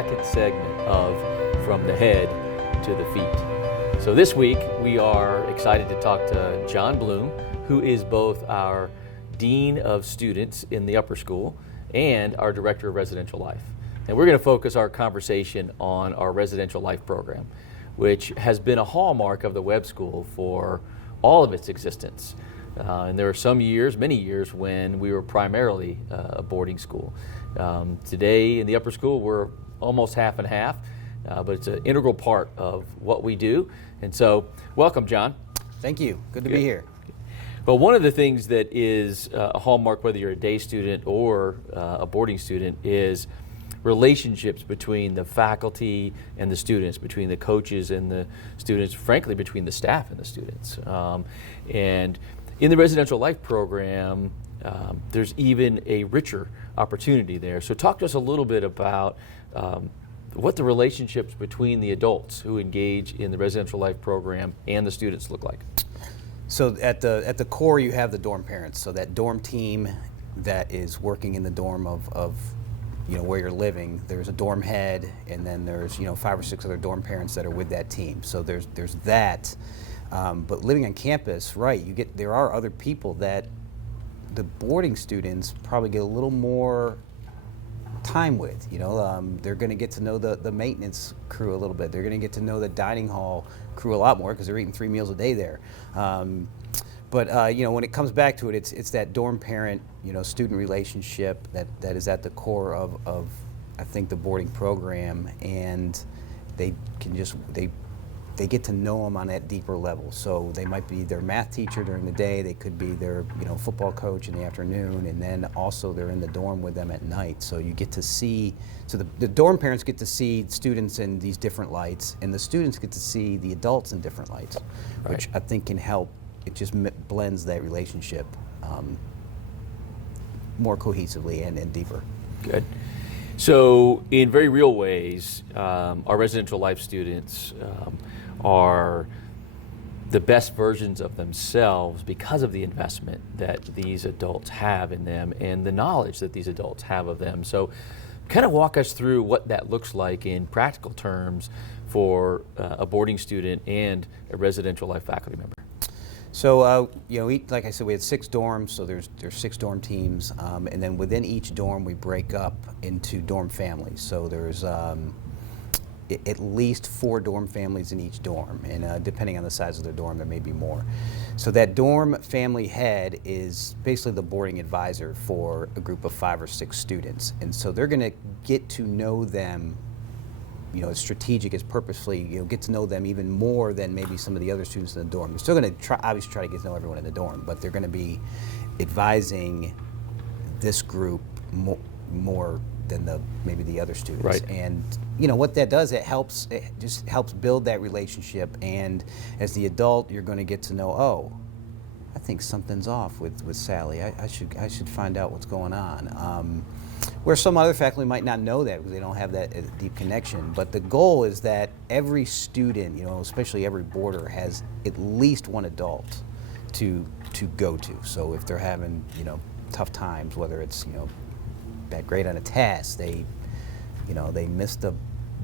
second segment of From the Head to the Feet. So this week we are excited to talk to Jon Bloom, who is both our Dean of Students in the upper school and our Director of Residential Life. And we're going to focus our conversation on our Residential Life program, which has been a hallmark of the Webb School for all of its existence. And there are some years, many years, when we were primarily a boarding school. Today in the upper school, we're almost half and half, but it's an integral part of what we do. And so, welcome, Jon. Thank you. Good to be here. Well, one of the things that is a hallmark, whether you're a day student or a boarding student, is relationships between the faculty and the students, between the coaches and the students, frankly, between the staff and the students. And in the Residential Life program, there's even a richer opportunity there. So talk to us a little bit about what the relationships between the adults who engage in the Residential Life program and the students look like. So at the core, you have the dorm parents. So that dorm team that is working in the dorm of where you're living. There's a dorm head, and then there's 5 or 6 other dorm parents that are with that team. So there's that. But living on campus, right? There are other people that the boarding students probably get a little more time with. They're going to get to know the maintenance crew a little bit. They're going to get to know the dining hall crew a lot more because they're eating 3 meals a day there. But when it comes back to it, it's that dorm parent student relationship that is at the core of I think the boarding program, and they get to know them on that deeper level. So they might be their math teacher during the day, they could be their football coach in the afternoon, and then also they're in the dorm with them at night. So you get to see, the dorm parents get to see students in these different lights, and the students get to see the adults in different lights, right, which I think can help. It just blends that relationship more cohesively and deeper. Good. So in very real ways, our Residential Life students are the best versions of themselves because of the investment that these adults have in them and the knowledge that these adults have of them. So kind of walk us through what that looks like in practical terms for a boarding student and a Residential Life faculty member. So, like I said, we had 6 dorms, so there's 6 dorm teams, and then within each dorm we break up into dorm families. So there's at least 4 dorm families in each dorm, and depending on the size of the dorm, there may be more. So that dorm family head is basically the boarding advisor for a group of 5 or 6 students, and so they're going to get to know them as strategic as purposefully, get to know them even more than maybe some of the other students in the dorm. They're still going to obviously try to get to know everyone in the dorm, but they're going to be advising this group more than maybe the other students. Right. And what that does, it just helps build that relationship. And as the adult, you're going to get to know, oh, I think something's off with Sally. I should find out what's going on. Where some other faculty might not know that because they don't have that deep connection. But the goal is that every student, especially every boarder, has at least one adult to go to. So if they're having, tough times, whether it's, bad grade on a test, they missed a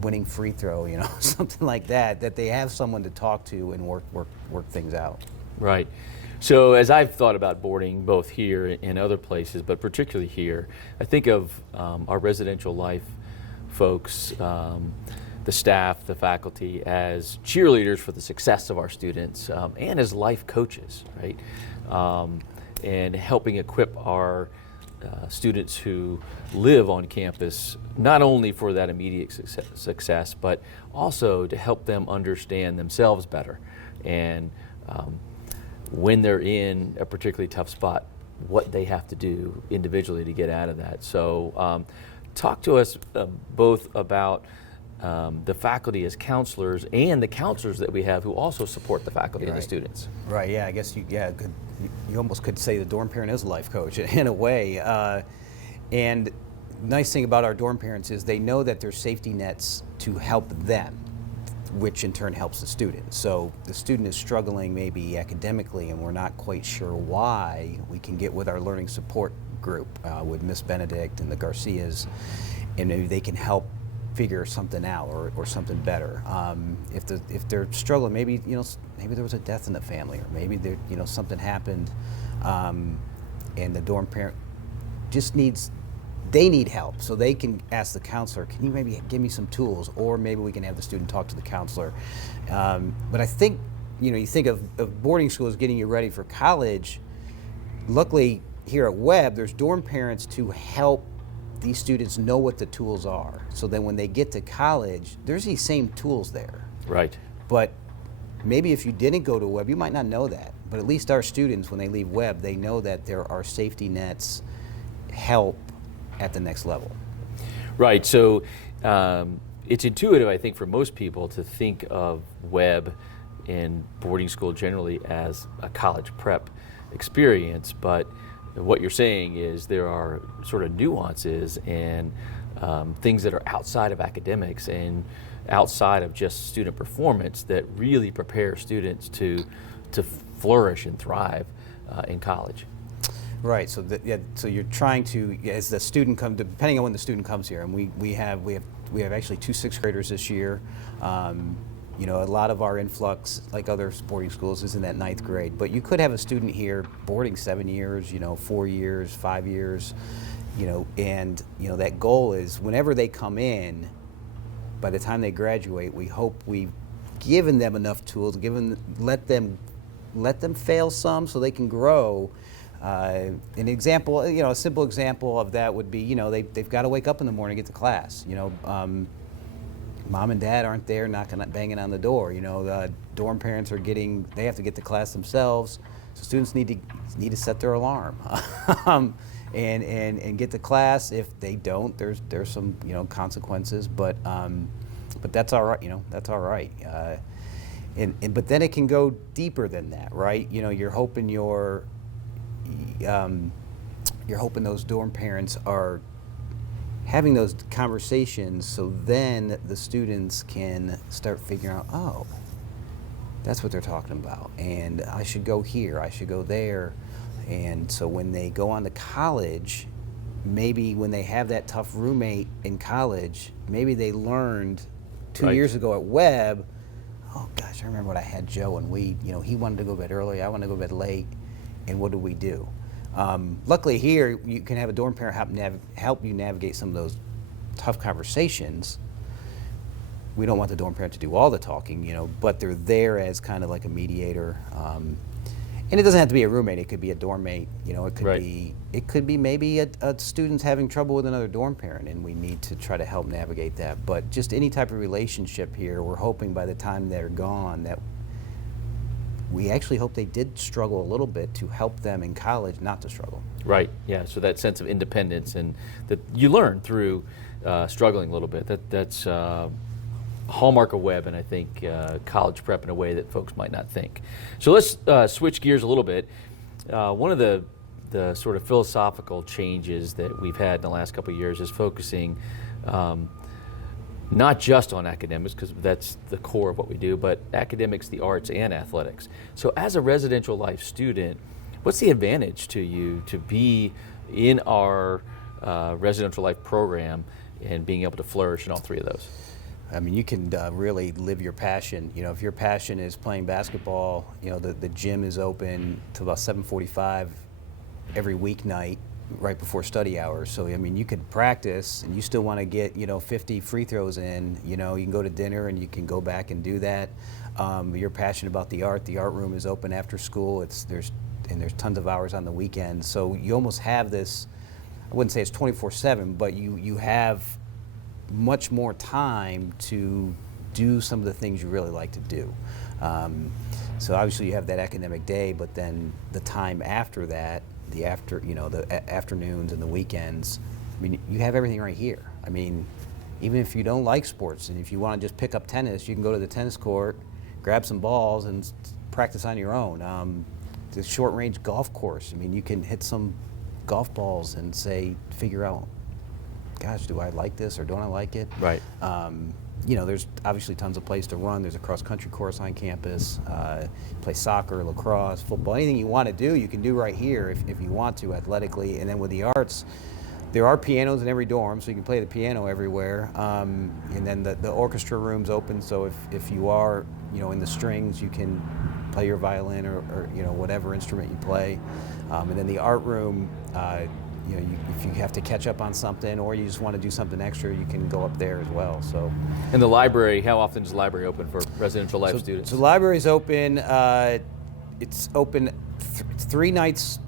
winning free throw, something like that they have someone to talk to and work things out. Right. So as I've thought about boarding, both here and other places, but particularly here, I think of our Residential Life folks, the staff, the faculty, as cheerleaders for the success of our students and as life coaches, right? And helping equip our students who live on campus, not only for that immediate success, but also to help them understand themselves better. And when they're in a particularly tough spot, what they have to do individually to get out of that. So talk to us both about the faculty as counselors and the counselors that we have who also support the faculty and the students. Right, yeah, I guess you almost could say the dorm parent is a life coach in a way. And nice thing about our dorm parents is they know that there's safety nets to help them, which in turn helps the student. So the student is struggling maybe academically and we're not quite sure why. We can get with our learning support group with Miss Benedict and the Garcias, and maybe they can help figure something out or something better. If they're struggling, maybe maybe there was a death in the family, or maybe there something happened, and the dorm parent just they need help, so they can ask the counselor, can you maybe give me some tools, or maybe we can have the student talk to the counselor. But I think you think of boarding schools getting you ready for college. Luckily here at Webb, there's dorm parents to help these students know what the tools are, so then when they get to college, there's these same tools there. Right. But maybe if you didn't go to Webb, you might not know that. But at least our students, when they leave Webb, they know that there are safety nets, help at the next level. Right. So it's intuitive, I think, for most people to think of Webb and boarding school generally as a college prep experience, but what you're saying is there are sort of nuances and things that are outside of academics and outside of just student performance that really prepare students to flourish and thrive in college. Right. So so you're trying to, as the student comes, depending on when the student comes here, and we have actually 2 6th graders this year. A lot of our influx, like other boarding schools, is in that 9th grade. But you could have a student here boarding 7 years, 4 years, 5 years, and that goal is whenever they come in, by the time they graduate, we hope we've given them enough tools, let them fail some so they can grow. An example, a simple example of that would be, they've got to wake up in the morning and get to class. Mom and dad aren't there banging on the door. The dorm parents they have to get to class themselves. So students need to set their alarm and get to class. If they don't, there's some consequences. But that's all right. That's all right. But then it can go deeper than that, right? You're hoping those dorm parents are having those conversations, so then the students can start figuring out, oh, that's what they're talking about, and I should go here, I should go there. And so when they go on to college, maybe when they have that tough roommate in college, maybe they learned 2 years ago at Webb, oh gosh, I remember when I had Joe and he wanted to go to bed early, I wanted to go to bed late, and what do we do? Luckily here, you can have a dorm parent help you navigate some of those tough conversations. We don't want the dorm parent to do all the talking, but they're there as kind of like a mediator. And it doesn't have to be a roommate; it could be a dorm mate. It could be maybe a student's having trouble with another dorm parent, and we need to try to help navigate that. But just any type of relationship here, we're hoping by the time they're gone that we actually hope they did struggle a little bit to help them in college not to struggle. Right. Yeah. So that sense of independence and that you learn through struggling a little bit. That's a hallmark of Webb, and I think college prep in a way that folks might not think. So let's switch gears a little bit. One of the sort of philosophical changes that we've had in the last couple of years is focusing not just on academics, because that's the core of what we do, but academics, the arts, and athletics. So as a residential life student, what's the advantage to you to be in our residential life program and being able to flourish in all 3 of those? I mean, you can really live your passion. If your passion is playing basketball, the gym is open till about 7:45 every weeknight, right before study hours. So, I mean, you could practice and you still want to get, 50 free throws in, you can go to dinner and you can go back and do that. You're passionate about the art room is open after school. There's tons of hours on the weekend. So you almost have this, I wouldn't say it's 24/7, but you have much more time to do some of the things you really like to do. So obviously you have that academic day, but then the time after that, the afternoons and the weekends, I mean, you have everything right here. I mean, even if you don't like sports and if you want to just pick up tennis, you can go to the tennis court, grab some balls and practice on your own. The short range golf course, I mean, you can hit some golf balls and figure out, gosh, do I like this or don't I like it? Right. There's obviously tons of places to run. There's a cross-country course on campus. Play soccer, lacrosse, football, anything you want to do, you can do right here if you want to athletically. And then with the arts, There are pianos in every dorm, so you can play the piano everywhere. And then the orchestra room's open, so if you are, in the strings, you can play your violin or whatever instrument you play. And then the art room, if you have to catch up on something or you just want to do something extra, you can go up there as well. So. And the library, how often is the library open for residential life students? So the library's open. It's open 3 nights.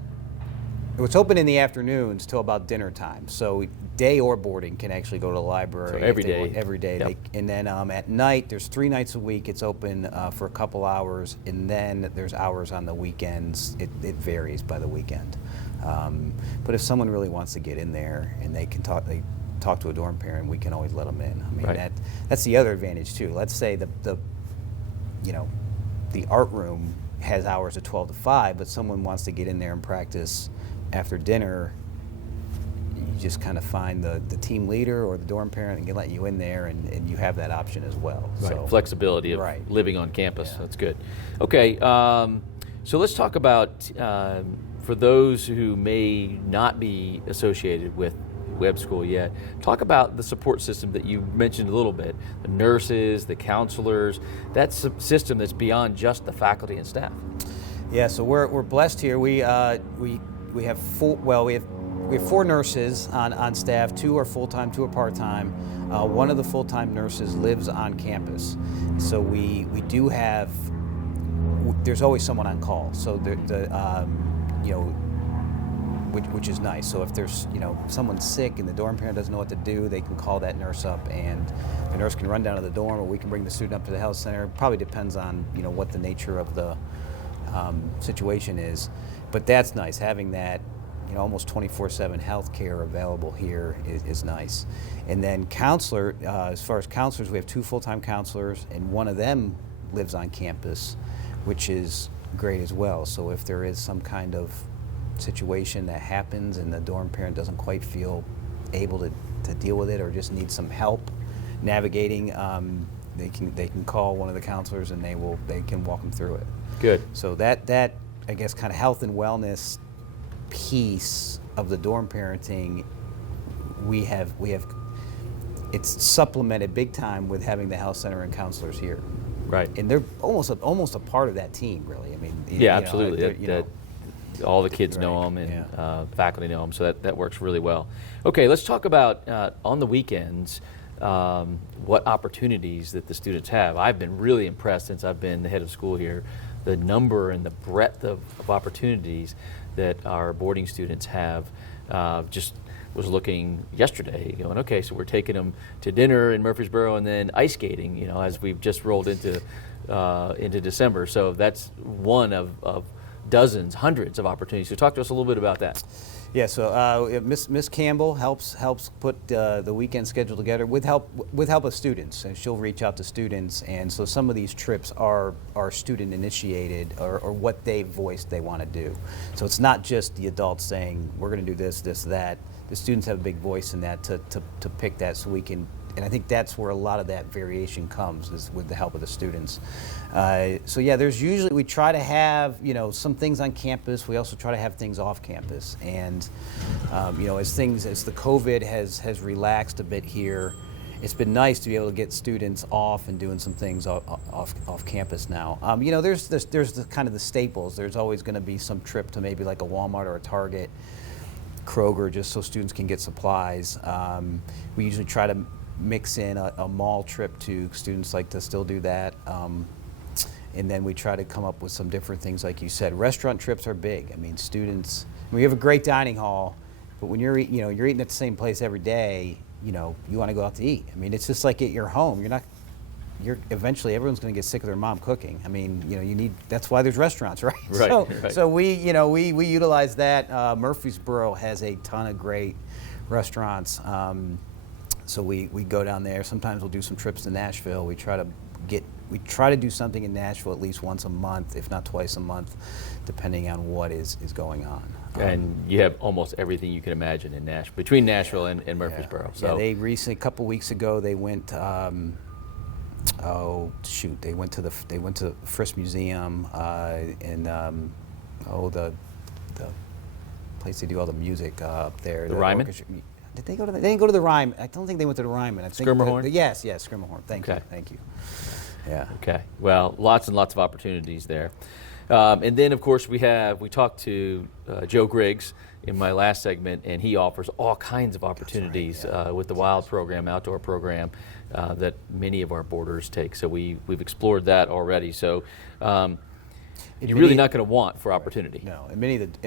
It's open in the afternoons till about dinner time. So day or boarding can actually go to the library. So every day. Every day. Yep. And then at night, there's 3 nights a week. It's open for a couple hours, and then there's hours on the weekends. It varies by the weekend. But if someone really wants to get in there and they talk to a dorm parent, we can always let them in. I mean, right. that's the other advantage too. Let's say the art room has hours of 12 to 5, but someone wants to get in there and practice after dinner. You just kind of find the team leader or the dorm parent and can let you in there, and you have that option as well. Right. So, flexibility of right. living on campus. Yeah. That's good. Okay, so let's talk about, for those who may not be associated with Webb School yet, talk about the support system that you mentioned a little bit, the nurses, the counselors, that system that's beyond just the faculty and staff. Yeah, so we're blessed here. We have 4 nurses on staff. 2 are full-time, 2 are part-time. One of the full-time nurses lives on campus. So we do have, there's always someone on call. So which is nice. So if there's someone sick and the dorm parent doesn't know what to do, they can call that nurse up, and the nurse can run down to the dorm, or we can bring the student up to the health center. Probably depends on what the nature of the situation is. But that's nice, having that almost 24/7 health care available here is nice. And then counselor, as far as counselors, we have 2 full-time counselors, and one of them lives on campus, which is great as well. So if there is some kind of situation that happens and the dorm parent doesn't quite feel able to deal with it, or just needs some help navigating, they can call one of the counselors, and they can walk them through it. Good. So that I guess kind of health and wellness piece of the dorm parenting, we have it's supplemented big time with having the health center and counselors here. Right. And they're almost a part of that team, really. I mean, yeah, absolutely. All the kids know Right. them, and Yeah. faculty know them, so that works really well. Okay, let's talk about on the weekends, what opportunities that the students have. I've been really impressed since I've been the head of school here, the number and the breadth of opportunities that our boarding students have. Just was looking yesterday, going, okay, so we're taking them to dinner in Murfreesboro and then ice skating, as we've just rolled into December. So that's one of dozens, hundreds of opportunities. So talk to us a little bit about that. Yeah, so Miss Campbell helps put the weekend schedule together with help of students, and she'll reach out to students, and so some of these trips are student initiated, or what they voiced they want to do. So it's not just the adults saying we're going to do this, that. The students have a big voice in that to pick that, so we can. And I think that's where a lot of that variation comes, is with the help of the students. So yeah, we try to have some things on campus. We also try to have things off campus. And as the COVID has relaxed a bit here, it's been nice to be able to get students off and doing some things off campus now. There's the kind of the staples. There's always going to be some trip to maybe like a Walmart or a Target, Kroger, just so students can get supplies. We usually try to mix in a mall trip too. Students like to still do that. And then we try to come up with some different things, like you said. Restaurant trips are big. I mean, we have a great dining hall, but when you're eating at the same place every day, you want to go out to eat. I mean, it's just like at your home. Eventually everyone's going to get sick of their mom cooking. I mean, that's why there's restaurants, right? Right. Right. So we utilize that. Murfreesboro has a ton of great restaurants. So we go down there. Sometimes we'll do some trips to Nashville. We try to do something in Nashville at least once a month, if not twice a month, depending on what is going on. And you have almost everything you can imagine in between Nashville and Murfreesboro. Yeah. So They recently, a couple weeks ago, they went. They went to the Frisk Museum and the place they do all the music up there. The Ryman? Did they go to? They didn't go to the Ryman. I don't think they went to the Ryman. I think Schermerhorn? Yes, Schermerhorn. Thank you. Yeah. Okay. Well, lots and lots of opportunities there. And then, of course, we talked to Joe Griggs in my last segment, and he offers all kinds of opportunities with the Wild program, outdoor program that many of our boarders take. So we've explored that already. So you're really not going to want for opportunity. No, and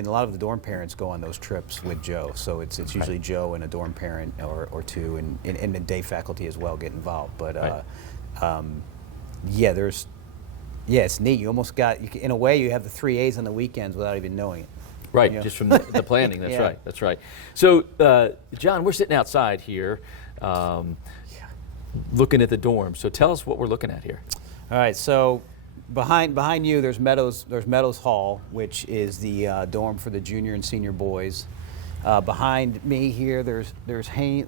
a lot of the dorm parents go on those trips with Joe. So it's usually Joe and a dorm parent or two, and the day faculty as well get involved. But it's neat. You almost in a way, you have the 3 A's on the weekends without even knowing it. Right, just from the planning. That's right. That's right. So, John, we're sitting outside here, looking at the dorm. So, tell us what we're looking at here. All right. So, behind you, there's Meadows Hall, which is the dorm for the junior and senior boys. Behind me here, there's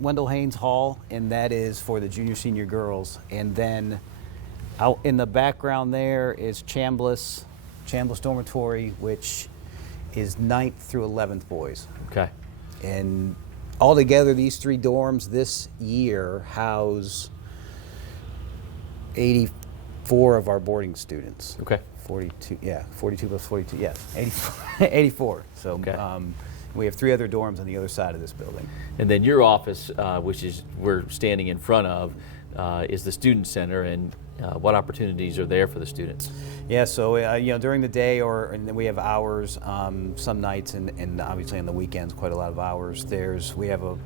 Wendell Haynes Hall, and that is for the junior senior girls. And then out in the background there is Chambliss Dormitory, which is 9th through 11th boys. Okay. And altogether, these 3 dorms this year house 84 of our boarding students. Okay. 42 plus 42, yes, 84. So we have 3 other dorms on the other side of this building. And then your office, which is we're standing in front of, is the Student Center, and what opportunities are there for the students? Yeah, so during the day, and then we have hours some nights, and obviously on the weekends, quite a lot of hours. We have a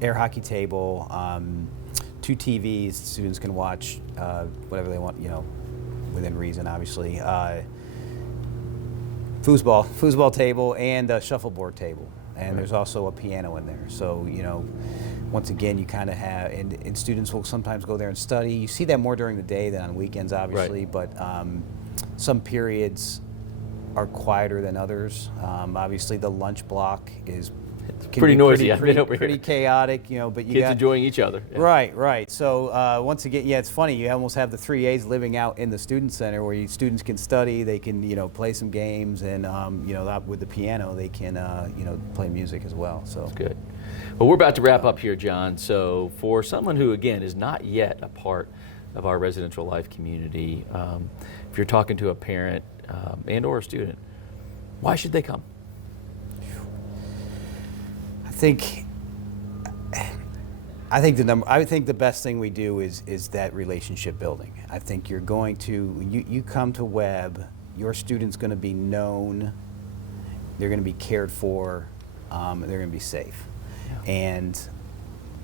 air hockey table, 2 TVs. Students can watch whatever they want, within reason, obviously. Foosball table and a shuffleboard table, and there's also a piano in there. So once again, you kind of have, and students will sometimes go there and study. You see that more during the day than on weekends, obviously, but some periods are quieter than others. Obviously, the lunch block can pretty be noisy. I've been over pretty here. Chaotic, but kids enjoying each other. Yeah. Right. So once again, it's funny. You almost have the 3 A's living out in the student center, where students can study. They can play some games, and with the piano, they can play music as well. So that's good. Well, we're about to wrap up here, John. So for someone who, again, is not yet a part of our residential life community, if you're talking to a parent and or a student, why should they come? I think the best thing we do is that relationship building. I think you're going to you come to Webb, your student's going to be known, they're going to be cared for, they're going to be safe. And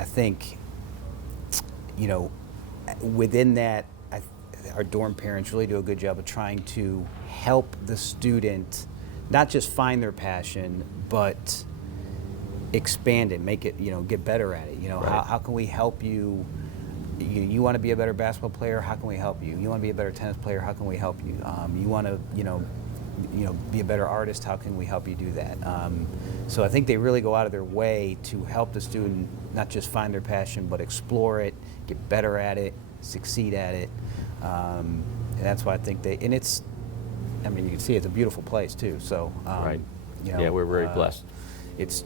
I think, within that, our dorm parents really do a good job of trying to help the student not just find their passion, but expand it, make it, get better at it. How can we help you? You want to be a better basketball player? How can we help you? You want to be a better tennis player? How can we help you? You want to, be a better artist? How can we help you do that? So I think they really go out of their way to help the student not just find their passion, but explore it, get better at it, succeed at it. And that's why I think you can see it's a beautiful place too. So right. We're very blessed. It's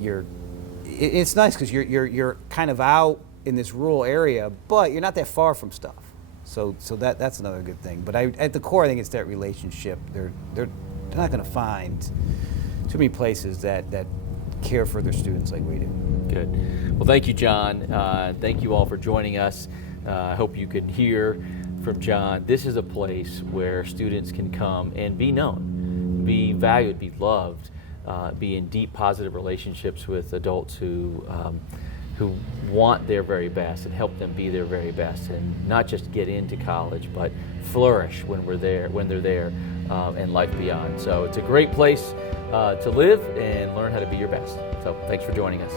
nice because you're kind of out in this rural area, but you're not that far from stuff. So that's another good thing. But at the core, I think it's that relationship. They're not going to find too many places that care for their students like we do. Good. Well, thank you, John. Thank you all for joining us. I hope you could hear from John. This is a place where students can come and be known, be valued, be loved, be in deep positive relationships with adults who want their very best and help them be their very best, and not just get into college, but flourish when they're there, and life beyond. So it's a great place to live and learn how to be your best. So thanks for joining us.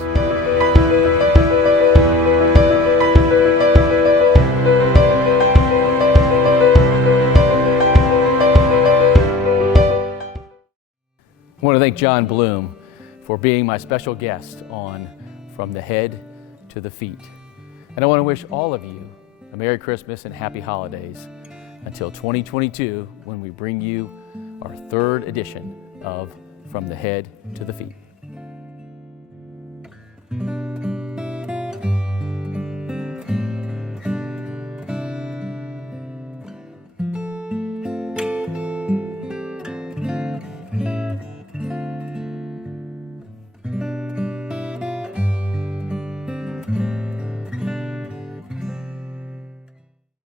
I want to thank Jon Bloom for being my special guest on From the Head to the Feet. And I want to wish all of you a Merry Christmas and Happy Holidays until 2022, when we bring you our 3rd edition of From the Head to the Feet.